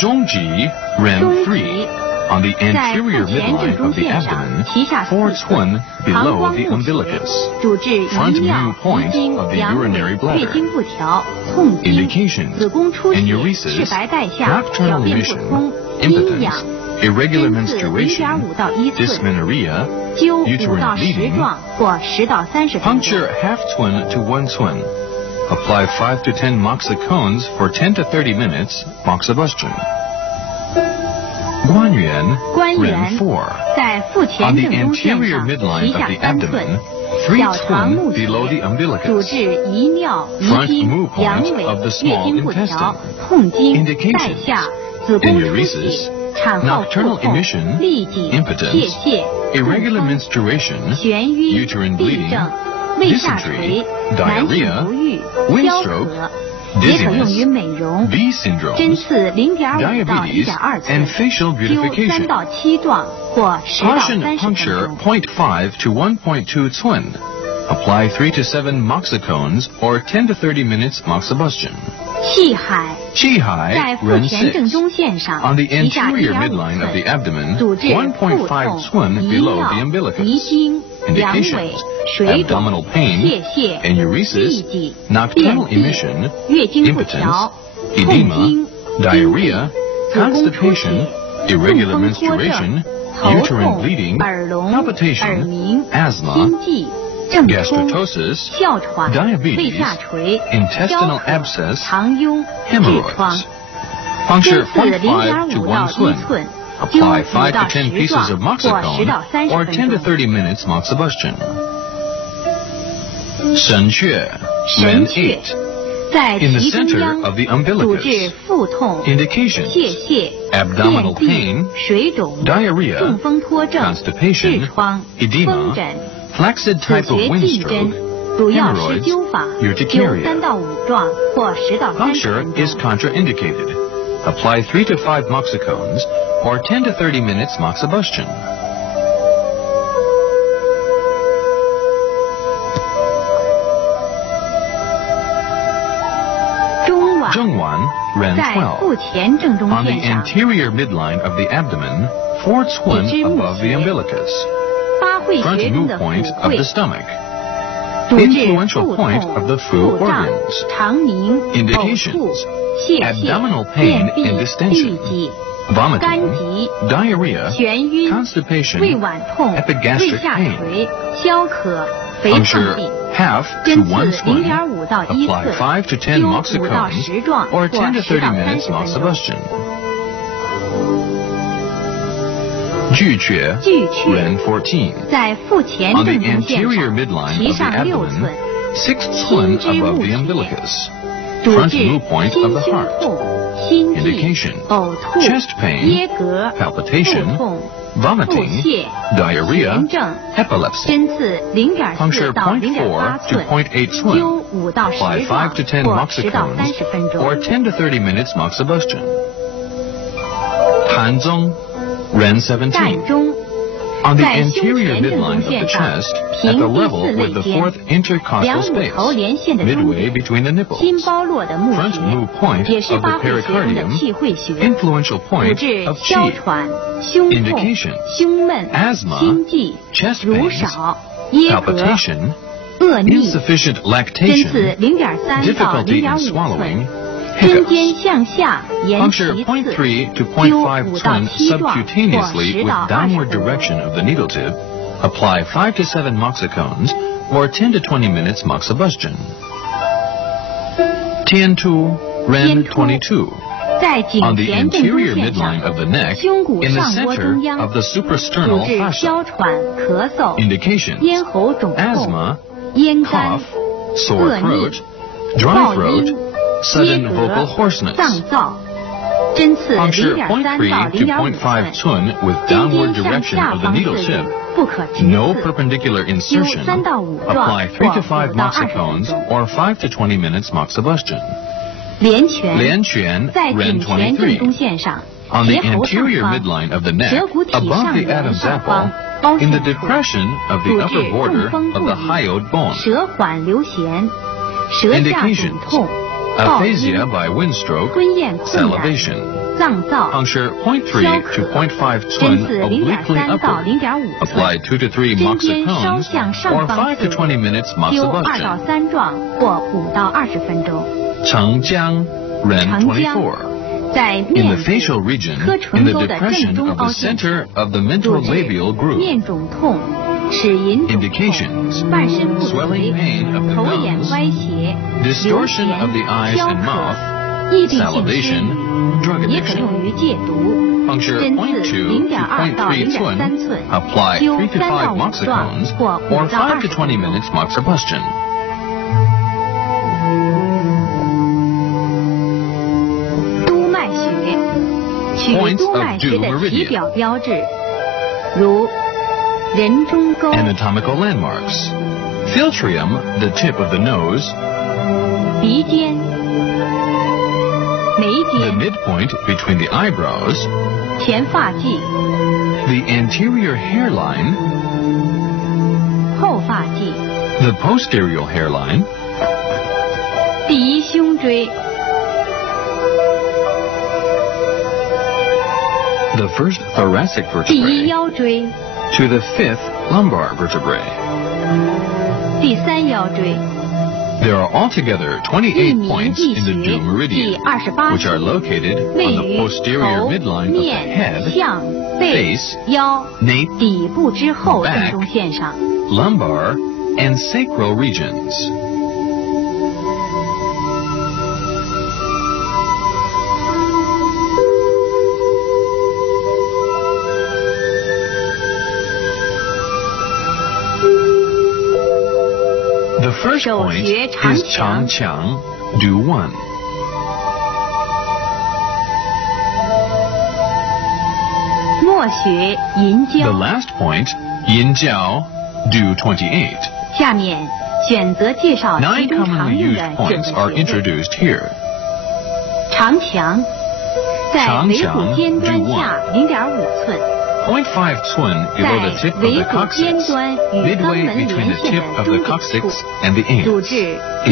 中极 ran 3 on the anterior midline of the abdomen, fourth one below the umbilicus, front new point of the urinary bladder. Indications: enuresis, nocturnal emission, impotence, irregular menstruation, dysmenorrhea, uterine bleeding. Puncture half twin to one twin. Apply 5 to 10 moxicone for 10 to 30 minutes, moxibustion. Guanyuan ran 4 on the anterior midline of the abdomen, 3 twin below the umbilicus, front moo point of the small intestine. Indications: enuresis, nocturnal emission, impotence, irregular menstruation, uterine bleeding, dysentery, diarrhea, windstroke, dizziness, V syndromes, diabetes, and facial beautification. Caution puncture 0.5 to 1.2 twin. Apply 3 to 7 moxicones or 10 to 30 minutes moxibustion. Qihai ran 6 on the anterior midline of the abdomen, 1.5 twin below the umbilicus. Indications: abdominal pain, enuresis, nocturnal emission, impotence, edema, diarrhea, constipation, irregular menstruation, uterine bleeding, palpitation, asthma, gastritosis, diabetes, intestinal abscess, hemorrhoids. Puncture 0.5 to 1 twin. Apply 5 to 10 pieces of moxicone or 10 to 30 minutes moxibustion. Shenque ran 8 in the center of the umbilicus. Indications: abdominal pain, diarrhea, constipation, edema, flaccid type of windstroke, hemorrhoids, urticaria. Puncture is contraindicated. Apply 3 to 5 moxicones or 10 to 30 minutes moxibustion. Zhengwan ran 12 on the anterior midline of the abdomen, 4 twin above the umbilicus, front moo point of the stomach, influential point of the Fu organs. Indications: abdominal pain and distension, vomiting, diarrhea, constipation, epigastric pain. Puncture half to 1 twin. Apply 5 to 10 moxicones or 10 to 30 minutes moxibustion. Juque ran 14 on the anterior midline of the abdomen, 6 twin above the umbilicus, front moo point of the heart. Indication: chest pain, palpitation, vomiting, diarrhea, epilepsy. Puncture 0.4 to 0.8 twin. Apply 5 to 10 moxicones or 10 to 30 minutes moxibustion. Hanzong ran 17 on the anterior midline of the chest at the level with the 4th intercostal space, midway between the nipples, front moo point of the pericardium, influential point of qi. Indication: asthma, chest pains, palpitation, insufficient lactation, difficulty in swallowing, hiccups. Puncture 0.3 to 0.5 twin subcutaneously with downward direction of the needle tip. Apply 5 to 7 moxicones or 10 to 20 minutes moxibustion. Tiantu ran 22 on the anterior midline of the neck in the center of the suprasternal fascia. Indications: asthma, cough, sore throat, dry throat, sudden vocal hoarseness. Puncture 0.3 to 0.5 twin with downward direction of the needle tip. No perpendicular insertion. Apply 3 to 5 moxicones or 5 to 20 minutes moxibustion. Lianquan ran 23 on the anterior midline of the neck, above the Adam's apple, in the depression of the upper border of the hyoid bone. Indications: aphasia by windstroke, salivation. 脏燥， Puncture 0.3 to 0.5 针 twin 刺 obliquely 0.3到 upward. 0.5 寸， Apply 2 to 3针尖稍 moxicons 向上 or 方 5 to 刺， 20 minutes 灸2到 moxibustion. 3壮或5到20分钟。长江 Ren 长江 24. 在 In 面 the 部 facial region, 颌 in 唇 the 沟的正 depression 中 of 凹 the 陷处， center of the 主 mental 治 labial groove. 面肿痛、齿龈肿痛、 Indications: 半身不遂、 swelling pain of the 头眼 gums, 歪斜、流 distortion 涎、 of the eyes 焦 and 渴、 mouth, 易病性失 salivation, 语， drug 也可 addiction. 用于戒毒。 Puncture 针刺 0.2 to 0.2到 0.3 0.3 twin. 寸， Apply 灸3 to 3到 5 5壮 moxicons 或 or 5到 5 to 20 20 分钟。 minutes moxibustion. 督脉穴，取 Points 督 of 脉穴 due 的 meridian. 体表标志，如人中沟、 Anatomical landmarks. Philtrium, the tip of the nose, 鼻尖、眉 the 间、 midpoint between the eyebrows, 前发际、 the anterior hairline, 后发际、 the posterior hairline, 第一胸椎、 the first thoracic 第一 vertebrae, 腰椎、 to the fifth lumbar vertebrae. 第三腰椎。 There are altogether 28 一 points 一 in the 穴 due 第 meridian, 28 which are 穴 located 位 on the 于 posterior 头、 midline of the 面、 head, 项、背 face, 腰、 nape, 底部之后 back 正中线上。 lumbar, and sacral regions. The first 手 point 穴 is 长 Changqiang, due 1. 末穴银 The 交。 last point, Yinjiao, due 28. 下面选择介绍其 9中常 commonly 用 used 的 points 整 are 个穴位。 introduced here. 长强，在长尾骨强尖端 do 下0.5寸， 0.5 twin below the 在 tip of 尾 the 骨尖 coccyx, 端与肛 midway 门 between 连 the 线 tip 的 of 中 the 点处， coccyx and the 主 anus. 治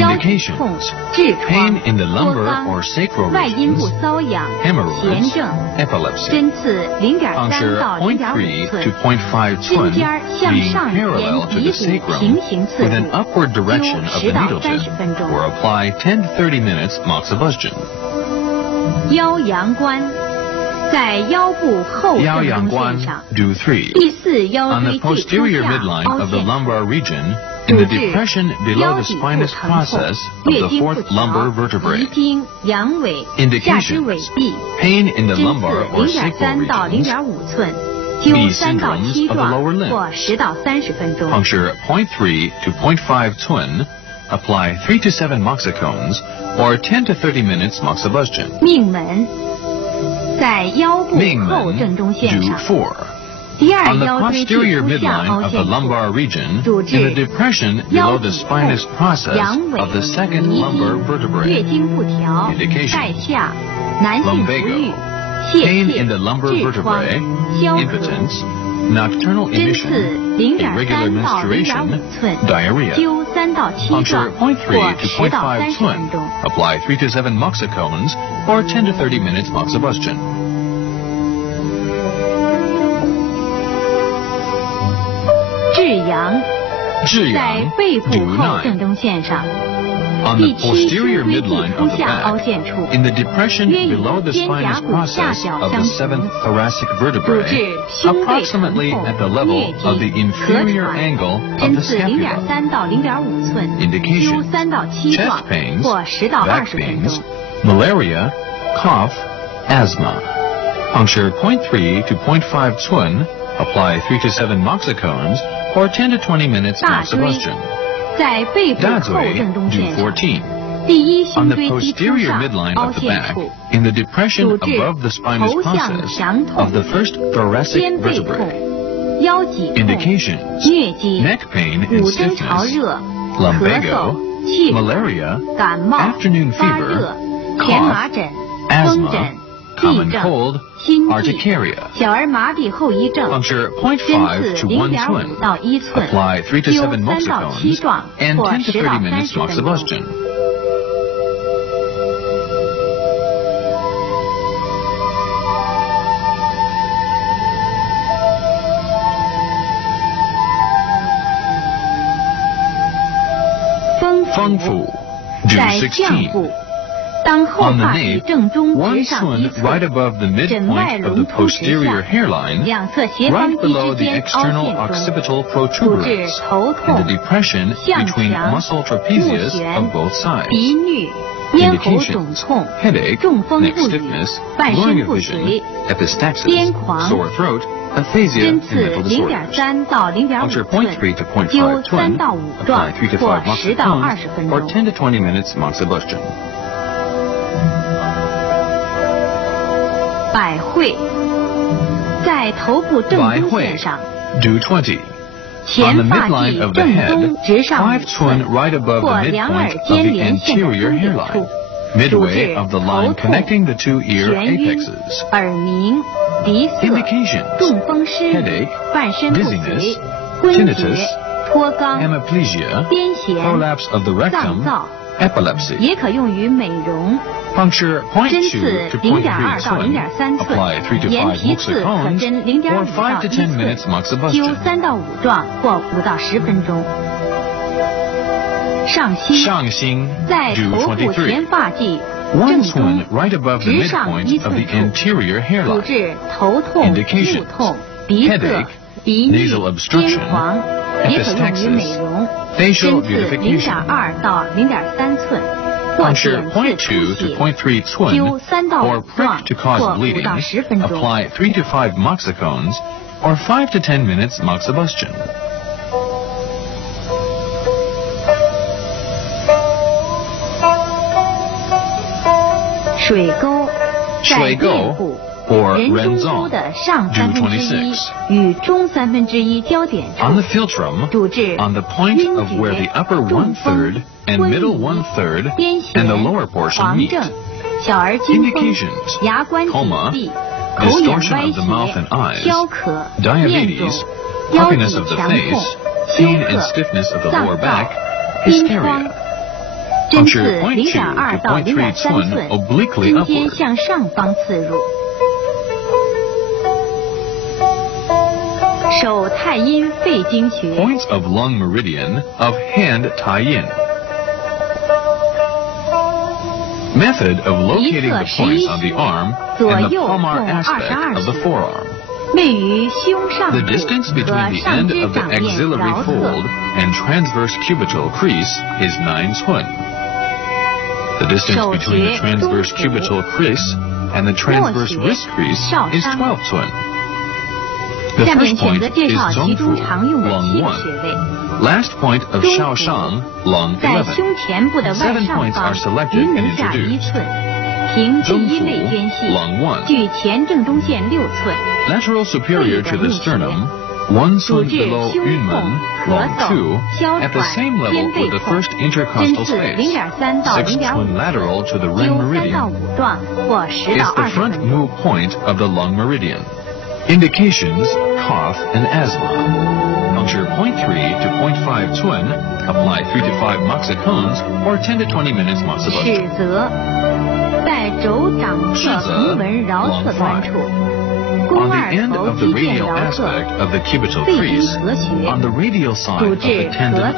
腰脊痛、痔疮、 Pain in the 脱 lumbar 肛、 or sacral 外阴部 regions, 瘙痒、痫 hemorrhoids, 症。 epilepsy. 针刺0.3 Puncture 到 0.3 0.5 寸 to，0.5针 twin, 尖向 being 上沿 parallel to 鼻 the 骨 sacrum 平行刺 with 入， an upward 灸 direction of 10 the 到 needle 30 tip, 分钟。 or apply 10 to 30 minutes moxibustion. 腰阳关，在腰部后正中 Yaoyangguan, 线上， due 3. 第4腰 On 椎 the 最初 posterior 下 midline 凹 of the 陷处， lumbar region, in the 主治 depression below 腰 the 底部 spinous 疼痛、 process of 月 the 经不 fourth lumbar 调、遗 vertebrae. 精、阳痿、下肢 Indications: 痿痹。 pain in the 针刺 lumbar or sacral 0.3到 regions, 0.5寸，灸 B 3到 syndromes 7 of the 壮 lower limb. 或10到30分钟。 puncture 0.3 to 0.5 twin, apply 3 to 7 moxicones, or 10 to 30 minutes moxibustion. 命门，在腰部后正中 Mingmen, 线 due 上， 4. 第二 On the 腰椎最 posterior 初下 midline 凹 of the 陷处， lumbar region, 主治 in the depression 腰 below the 脊痛、 spinous process 阳痿、 of the second 遗 lumbar 精、 vertebrae. 月经不调、 Indications: 带下、男性不育、 pain 泄 in 气、 the lumbar 痔疮、 vertebrae, 消渴。 impotence, nocturnal 针刺 emission, irregular 0.3到 menstruation, 0.5寸， diarrhea. 灸3到7 Puncture 壮或 0.3 to 10到 0.5 30 twin, 分钟。 apply 3 to 7 moxicones, or 10 to 30 minutes moxibustion. 至阳，至在阳背部 due 后正 9. 中线上， On 第 the 7 posterior 胸椎最 midline 初 of the 下凹 back, 陷处， in the depression 约与 below the 肩胛 spinous 骨下 process 角 of 相 the 同， seventh thoracic 主 vertebrae, 治胸背疼 approximately 痛、 at the level 月 of the 经、咳 inferior 喘。 angle of 针 the 刺 scapula. 0.3到0.5寸， Indications: 灸3到7 chest 壮 pains, 或10到 back 20分 pains, 钟。 malaria, cough, asthma. Puncture 0.3 to 0.5 twin, apply 3 to 7 moxicones, or 10 to 20 minutes 大椎， moxibustion. 在背部后 Dazui, 正中 due 线上， 14. 第一 On 胸 the 椎基础 posterior 上 midline 凹 of the 陷 back, 处， in the depression 主治 above the spinous 头项 process 强痛 of the first thoracic 肩背痛 vertebrae. 腰脊痛、 Indications: 疟疾、 neck pain and 骨蒸潮 stiffness, 热、咳 lumbago, 嗽、气喘、 malaria, 感冒、 afternoon 发 fever, 热、荨麻疹、风 asthma, 疹、 common 痹症、 cold, 心悸、 urticaria. 小儿麻痹后遗症。 Puncture 针 0.5 刺 to 1 0.5 twin, 到1寸， apply 3 to 灸 7 3到7 moxicones, 壮 and 或 10 to 10到 30 minutes 30分钟。 moxibustion. 在相部，当后发际正中直上一寸，枕外隆突直下，两侧斜方肌之间凹陷中，导致头痛、向强、目眩、鼻衄、咽喉肿痛、中风不语、半身不遂、癫狂。针刺0.3到0.5寸，灸3到5壮或10到20分钟。百会，在头部正中线上，前发际正中直上5寸或两耳间连线的中点处，主治头痛、眩晕、耳鸣、鼻塞、中风失语、半身不遂、昏厥、脱肛、癫痫、脏燥，也可用于美容。针刺0.2到0.3寸，眼皮刺可针0.5到1寸，灸3到5壮或5到10分钟。上心，在头部前发际正中直上1寸处，主治头痛、目痛、鼻塞、鼻衄、癫狂，也可用于美容。针刺0.2到0.3寸。或点刺出血，灸3到5壮或5到10分钟。Apply 3 to 5 moxicons or 5 to 10 minutes moxibustion. 水沟，在面部人中枢的上1/3与中1/3交点处，主治晕厥、中风、昏迷、癫痫、狂症、小儿惊风、牙关紧闭、口眼歪斜、焦渴、面肿、腰骨强痛、休克、脏燥、痔疮。针刺0.2到0.3寸，中间向上方刺入。手太阴肺经穴。 Points of lung meridian of hand Tai-yin. Method of locating the points on the arm and the palmar aspect of the forearm. 位于胸上部 The distance between the end of the axillary fold and transverse cubital crease is 9 cun. The distance between the transverse cubital crease and the transverse wrist crease is 12 cun. The first point is Zongfu, lung 1. Last point of Shaoshang, lung 11. 7 points are selected and introduced. 平第一肋间隙，距前正中线6寸。 Lateral superior to the sternum, 1 cun below Yunmen, lung 2, at the same level with the first intercostal space. 6 cun lateral to the rim meridian. Is the front mu point of the lung meridian. Indications: cough and asthma. Puncture 0.3 to 0.5 cun. Apply 3 to 5 moxicons or 10 to 20 minutes moxibustion. 尺泽，在肘掌侧横纹桡侧端处，肱二头肌腱桡侧，肺经合穴，on the radial side of the tendon